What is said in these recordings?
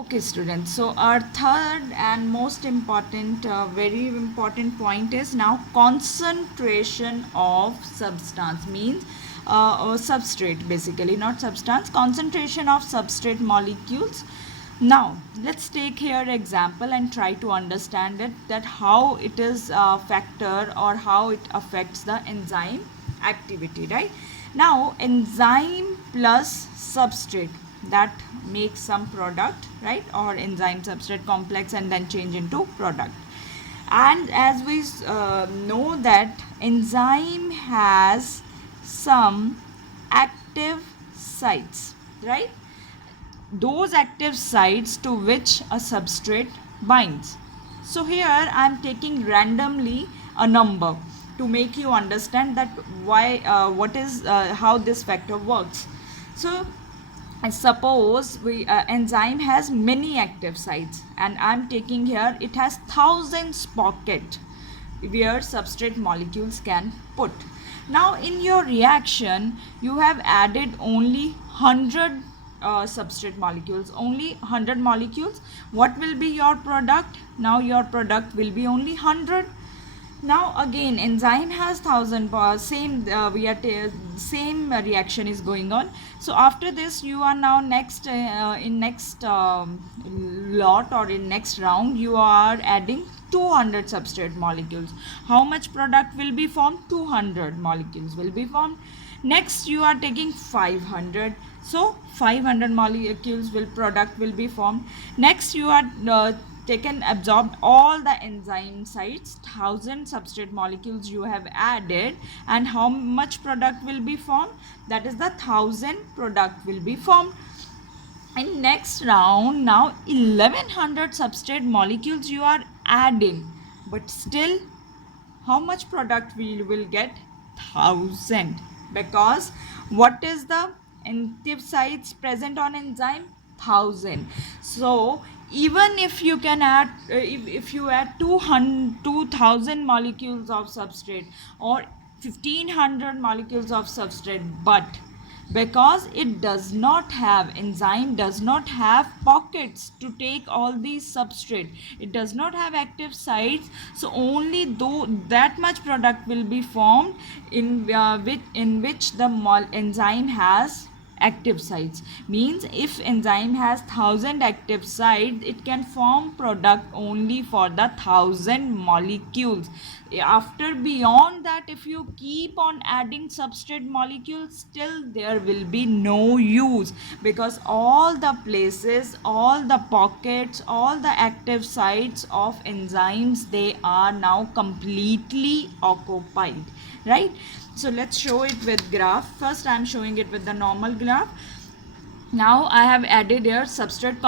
Okay, students. So our third and most important, very important point is now concentration of substance means or substrate basically, not substance. Concentration of substrate molecules. Now let's take here example and try to understand it that how it is a factor or how it affects the enzyme activity, right? Now enzyme plus substrate that makes some product, right, or enzyme substrate complex and then change into product. And as we know that enzyme has some active sites, right, those active sites to which a substrate binds. So here I am taking randomly a number to make you understand that why what is how this factor works. So suppose we enzyme has many active sites and I'm taking here it has thousands pocket where substrate molecules can put. Now in your reaction you have added only 100 substrate molecules, only 100 molecules. What will be your product? Now your product will be only 100. Now again enzyme has 1000 same same reaction is going on. So after this you are now next in next lot or in next round you are adding 200 substrate molecules. How much product will be formed? 200 molecules will be formed. Next you are taking 500, so 500 molecules will product will be formed. Next you are taken absorbed all the enzyme sites, 1000 substrate molecules you have added, and how much product will be formed? That is the 1000 product will be formed. In next round now 1100 substrate molecules you are adding, but still how much product we will get? 1000, because what is the active sites present on enzyme? 1000. So even if you can add if you add 2000 molecules of substrate or 1500 molecules of substrate, but because it does not have enzyme does not have pockets to take all these substrate, it does not have active sites, so only though that much product will be formed in which the enzyme has active sites. Means if enzyme has 1000 active sites it can form product only for the 1000 molecules. After beyond that if you keep on adding substrate molecules still there will be no use, because all the places, all the pockets, all the active sites of enzymes, they are now completely occupied, right? So let's show it with graph. First I am showing it with the normal graph. Now I have added here substrate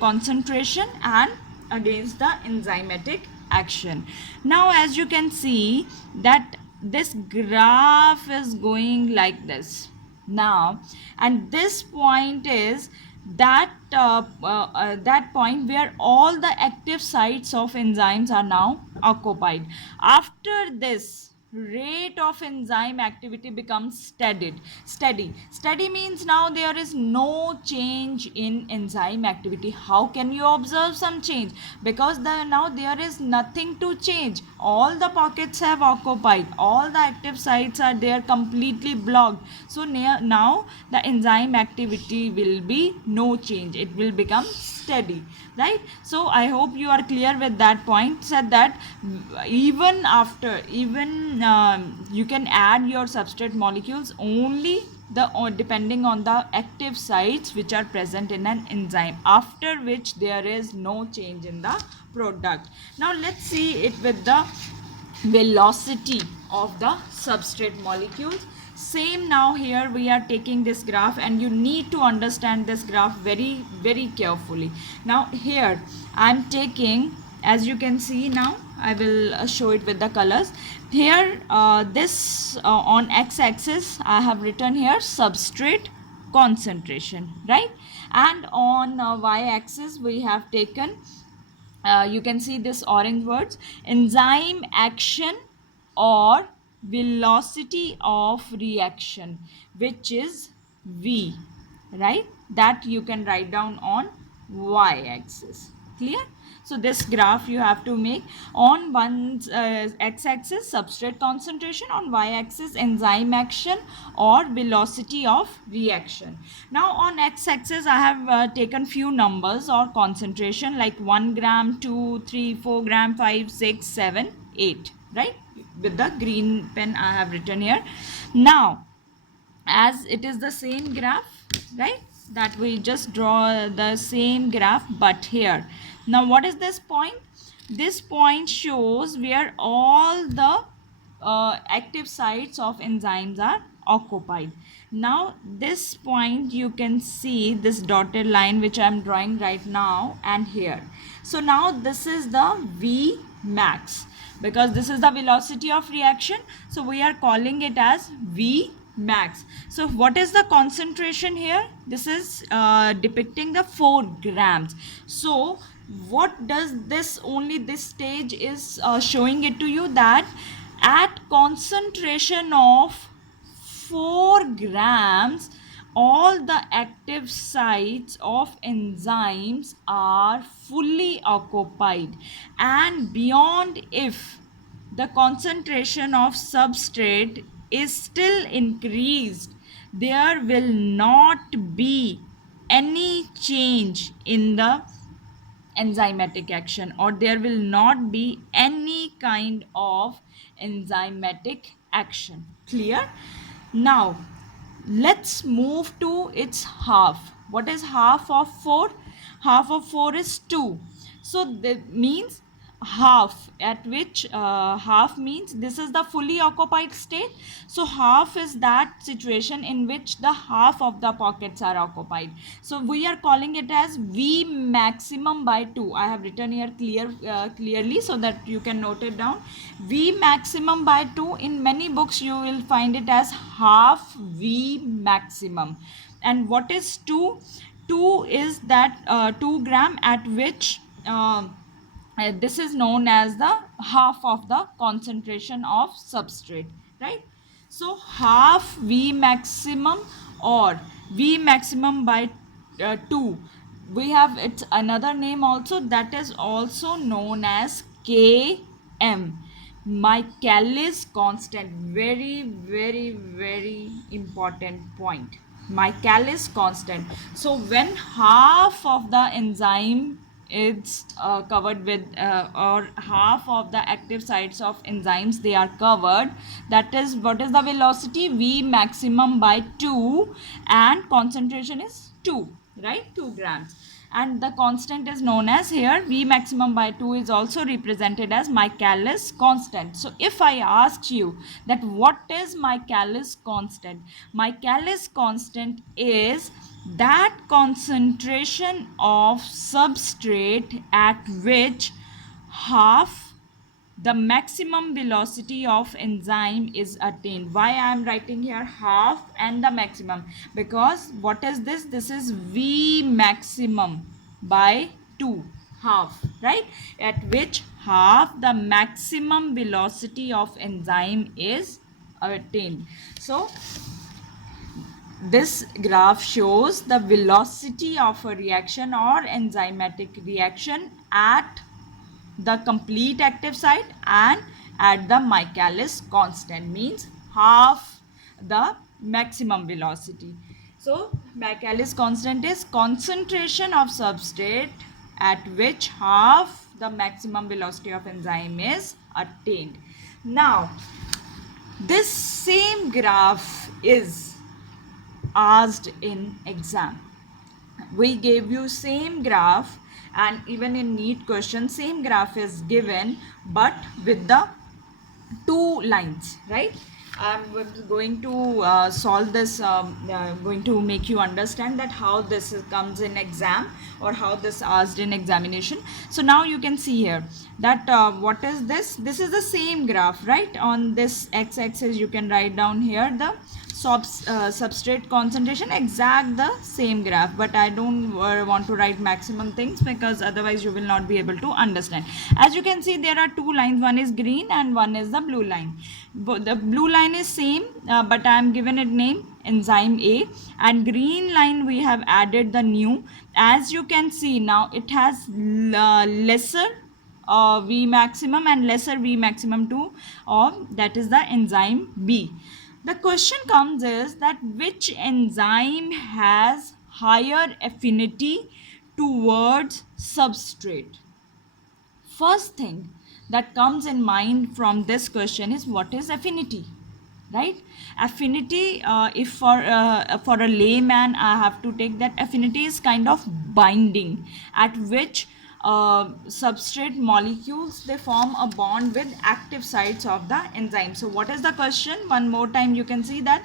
concentration and against the enzymatic action. Now as you can see that this graph is going like this now, and this point is that that point where all the active sites of enzymes are now occupied. After this rate of enzyme activity becomes steady means now there is no change in enzyme activity. How can you observe some change? Because now there is nothing to change, all the pockets have occupied, all the active sites are there completely blocked, so now the enzyme activity will be no change, it will become steady, right? So I hope you are clear with that point. Said that even after you can add your substrate molecules only depending on the active sites which are present in an enzyme, after which there is no change in the product. Now let's see it with the velocity of the substrate molecules. Same, now here we are taking this graph and you need to understand this graph very carefully. Now here I am taking, as you can see, now I will show it with the colors. Here this on x-axis I have written here substrate concentration, right? And on y-axis we have taken you can see this orange words, enzyme action or velocity of reaction, which is V, right? That you can write down on y-axis. Clear? So this graph you have to make. On one x-axis substrate concentration, on y-axis enzyme action or velocity of reaction. Now on x-axis I have taken few numbers or concentration like 1 gram, 2, 3, 4 gram, 5, 6, 7, 8, right? With the green pen I have written here. Now as it is the same graph, right, that we just draw the same graph, but here now what is this point? This point shows where all the active sites of enzymes are occupied. Now this point you can see this dotted line which I am drawing right now and here. So now this is the V max because this is the velocity of reaction, so we are calling it as V max. So what is the concentration here? This is depicting the 4 grams. So what does this, only this stage is showing it to you that at concentration of 4 grams all the active sites of enzymes are fully occupied, and beyond, if the concentration of substrate is still increased, there will not be any change in the enzymatic action, or there will not be any kind of enzymatic action. Clear? Now let's move to its half. What is half of 4? Half of 4 is 2. So that means half, at which half means this is the fully occupied state. So half is that situation in which the half of the pockets are occupied. So we are calling it as V maximum by 2. I have written here clearly so that you can note it down. V maximum by 2, in many books you will find it as half V maximum. And what is 2? 2 is that 2 gram at which this is known as the half of the concentration of substrate, right? So half V maximum or V maximum by 2, we have its another name also, that is also known as Km, Michaelis constant. Very important point, Michaelis constant. So when half of the enzyme is covered with or half of the active sites of enzymes they are covered, that is what is the velocity? V maximum by 2, and concentration is 2, right? 2 grams, and the constant is known as, here V maximum by 2 is also represented as Michaelis constant. So if I ask you that what is Michaelis constant, Michaelis constant is that concentration of substrate at which half the maximum velocity of enzyme is attained. Why I am writing here half and the maximum? Because what is this? This is V maximum by 2, half, right? At which half the maximum velocity of enzyme is attained. So this graph shows the velocity of a reaction or enzymatic reaction at the complete active site and at the Michaelis constant, means half the maximum velocity. So Michaelis constant is concentration of substrate at which half the maximum velocity of enzyme is attained. Now this same graph is asked in exam. We gave you same graph, and even in NEET question same graph is given, but with the 2 lines, right? I'm going to solve this, going to make you understand that how this comes in exam or how this asked in examination. So now you can see here that what is this? This is the same graph, right? On this x-axis you can write down here the substrate concentration, exact the same graph, but I don't want to write maximum things because otherwise you will not be able to understand. As you can see, there are 2 lines, one is green and one is the blue line. The blue line is same, but I am given it name enzyme A, and green line we have added the new. As you can see now, it has lesser V maximum and lesser V maximum too, that is the enzyme B. The question comes is that which enzyme has higher affinity towards substrate? First thing that comes in mind from this question is what is affinity, right? Affinity, if for a layman I have to take that, affinity is kind of binding at which substrate molecules they form a bond with active sites of the enzyme. So what is the question? One more time you can see that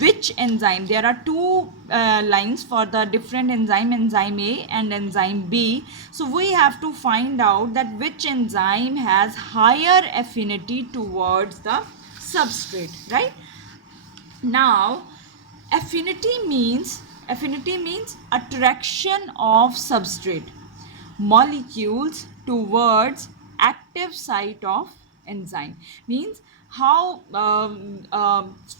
which enzyme, there are two lines for the different enzyme, enzyme A and enzyme B. So we have to find out that which enzyme has higher affinity towards the substrate, right? Now affinity means attraction of substrate molecules towards active site of enzyme. Means how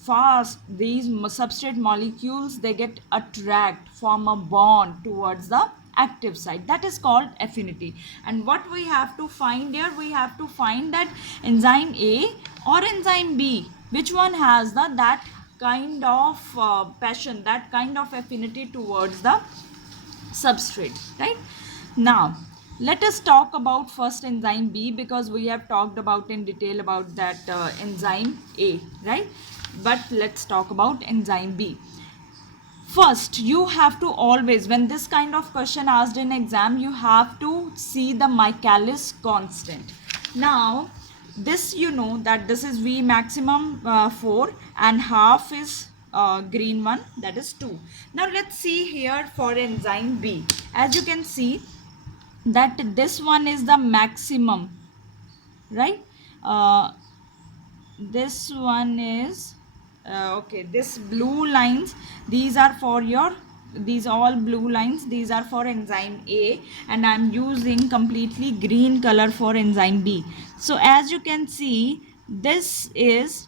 fast these substrate molecules they get attract, form a bond towards the active site, that is called affinity. And what we have to find here, we have to find that enzyme A or enzyme B, which one has that kind of passion, that kind of affinity towards the substrate, right? Now let us talk about first enzyme B, because we have talked about in detail about that enzyme A, right? But let's talk about enzyme B. First, you have to always, when this kind of question asked in exam, you have to see the Michaelis constant. Now this, you know that this is V maximum 4 and half is green one, that is 2. Now let's see here for enzyme B. As you can see that this one is the maximum, right? This one is okay, this blue lines, these are for your, these all blue lines, these are for enzyme A, and I'm using completely green color for enzyme B. So as you can see, this is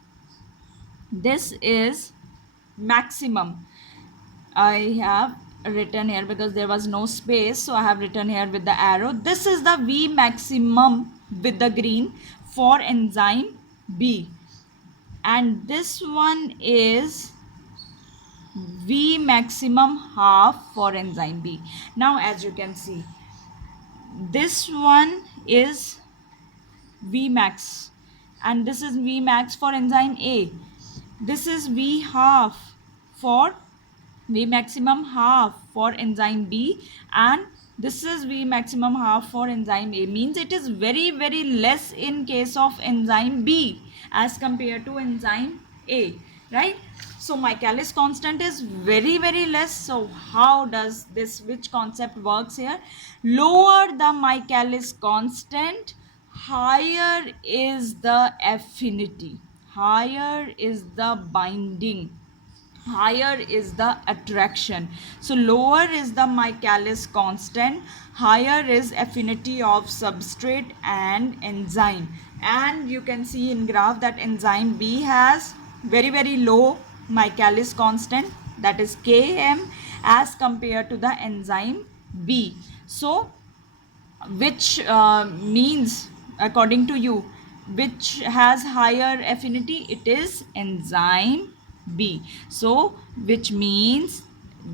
maximum. I have written here because there was no space, so I have written here with the arrow. This is the V maximum with the green for enzyme B, and this one is V maximum half for enzyme B. Now as you can see, this one is V max and this is V max for enzyme A. This is V half for V maximum half for enzyme B, and this is V maximum half for enzyme A. Means it is very less in case of enzyme B as compared to enzyme A, right? So Michaelis constant is very less. So how does this, which concept works here? Lower the Michaelis constant, higher is the affinity, higher is the binding, higher is the attraction. So lower is the Michaelis constant, higher is affinity of substrate and enzyme. And you can see in graph that enzyme B has very low Michaelis constant, that is Km, as compared to the enzyme B. So which means, according to you, which has higher affinity? It is enzyme B. So which means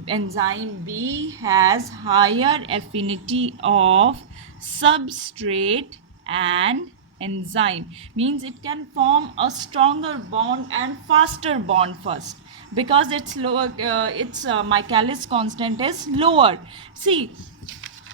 enzyme B has higher affinity of substrate and enzyme. Means it can form a stronger bond and faster bond first, because its lower its Michaelis constant is lower. See,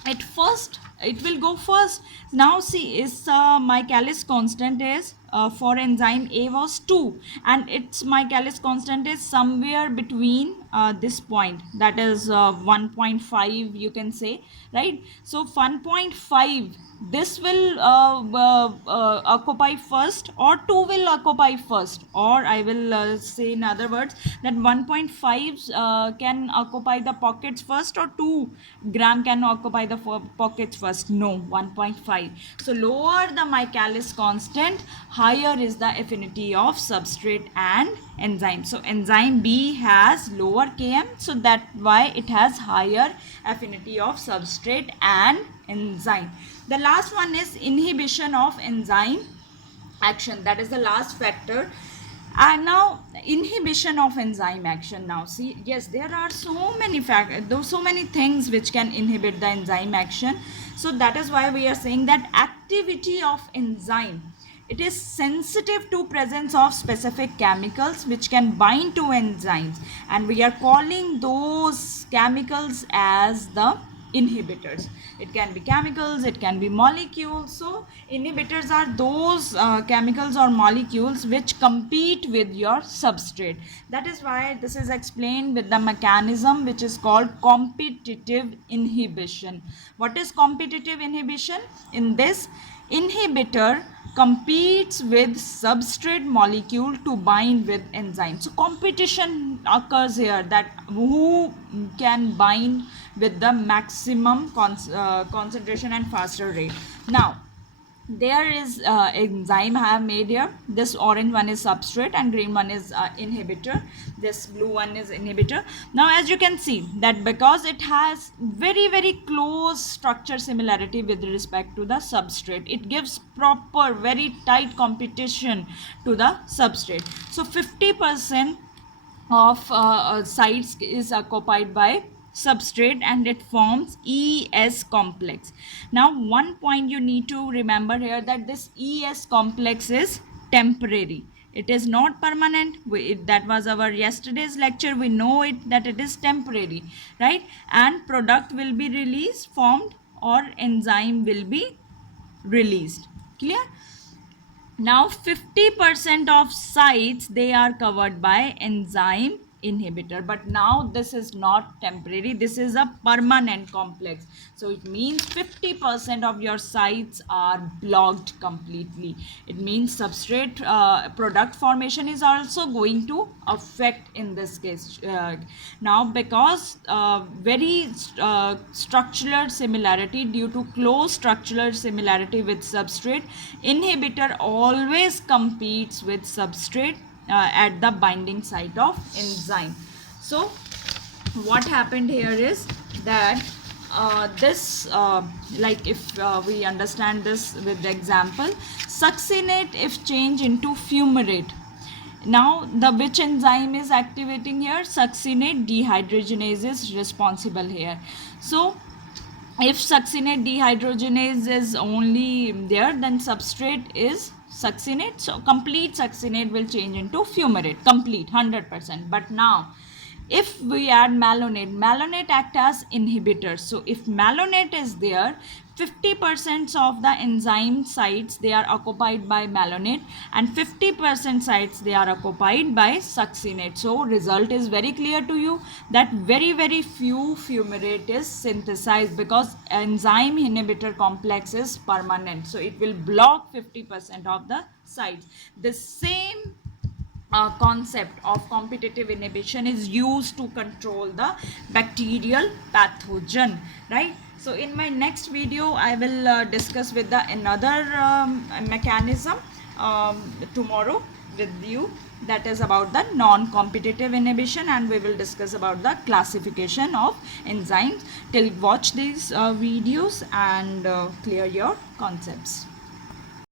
at first it will go first. Now see, is Michaelis constant is for enzyme A was 2 and its Michaelis constant is somewhere between this point, that is 1.5 you can say, right? So 1.5, this will occupy first, or 2 will occupy first, or I will say in other words that 1.5 can occupy the pockets first, or 2 gram can occupy the pockets first. No, 1.5. So lower the Michaelis constant, higher is the affinity of substrate and enzyme. So enzyme B has lower Km, so that's why it has higher affinity of substrate and enzyme. The last one is inhibition of enzyme action, that is the last factor. And now inhibition of enzyme action. Now see, yes, there are so many so many things which can inhibit the enzyme action. So that is why we are saying that activity of enzyme, it is sensitive to presence of specific chemicals which can bind to enzymes, and we are calling those chemicals as the inhibitors. It can be chemicals, it can be molecules. So inhibitors are those chemicals or molecules which compete with your substrate. That is why this is explained with the mechanism which is called competitive inhibition. What is competitive inhibition? In this, inhibitor competes with substrate molecule to bind with enzyme. So competition occurs here, that who can bind with the maximum concentration and faster rate. Now there is enzyme I have made here. This orange one is substrate and green one is inhibitor. This blue one is inhibitor. Now as you can see that because it has very close structure similarity with respect to the substrate, it gives proper very tight competition to the substrate. So 50% of sites is occupied by substrate and it forms ES complex. Now one point you need to remember here, that this ES complex is temporary. It is not permanent. That was our yesterday's lecture. We know it that it is temporary, right? And product will be released, formed, or enzyme will be released. Clear? Now 50% of sites, they are covered by enzyme inhibitor, but now this is not temporary, this is a permanent complex. So it means 50% of your sites are blocked completely. It means substrate product formation is also going to affect in this case. Now because very structural similarity, due to close structural similarity with substrate, inhibitor always competes with substrate at the binding site of enzyme. So what happened here is that this like if we understand this with the example, succinate if changed into fumarate. Now the which enzyme is activating here? Succinate dehydrogenase is responsible here. So if succinate dehydrogenase is only there, then substrate is succinate. So complete succinate will change into fumarate, complete 100%. But now if we add malonate, malonate act as inhibitor. So if malonate is there, 50% of the enzyme sites, they are occupied by malonate, and 50% sites, they are occupied by succinate. So result is very clear to you that very few fumarate is synthesized, because enzyme inhibitor complex is permanent. So it will block 50% of the sites. The same concept of competitive inhibition is used to control the bacterial pathogen, right? So in my next video I will discuss with the another mechanism tomorrow with you, that is about the non-competitive inhibition, and we will discuss about the classification of enzymes. Till watch these videos and clear your concepts.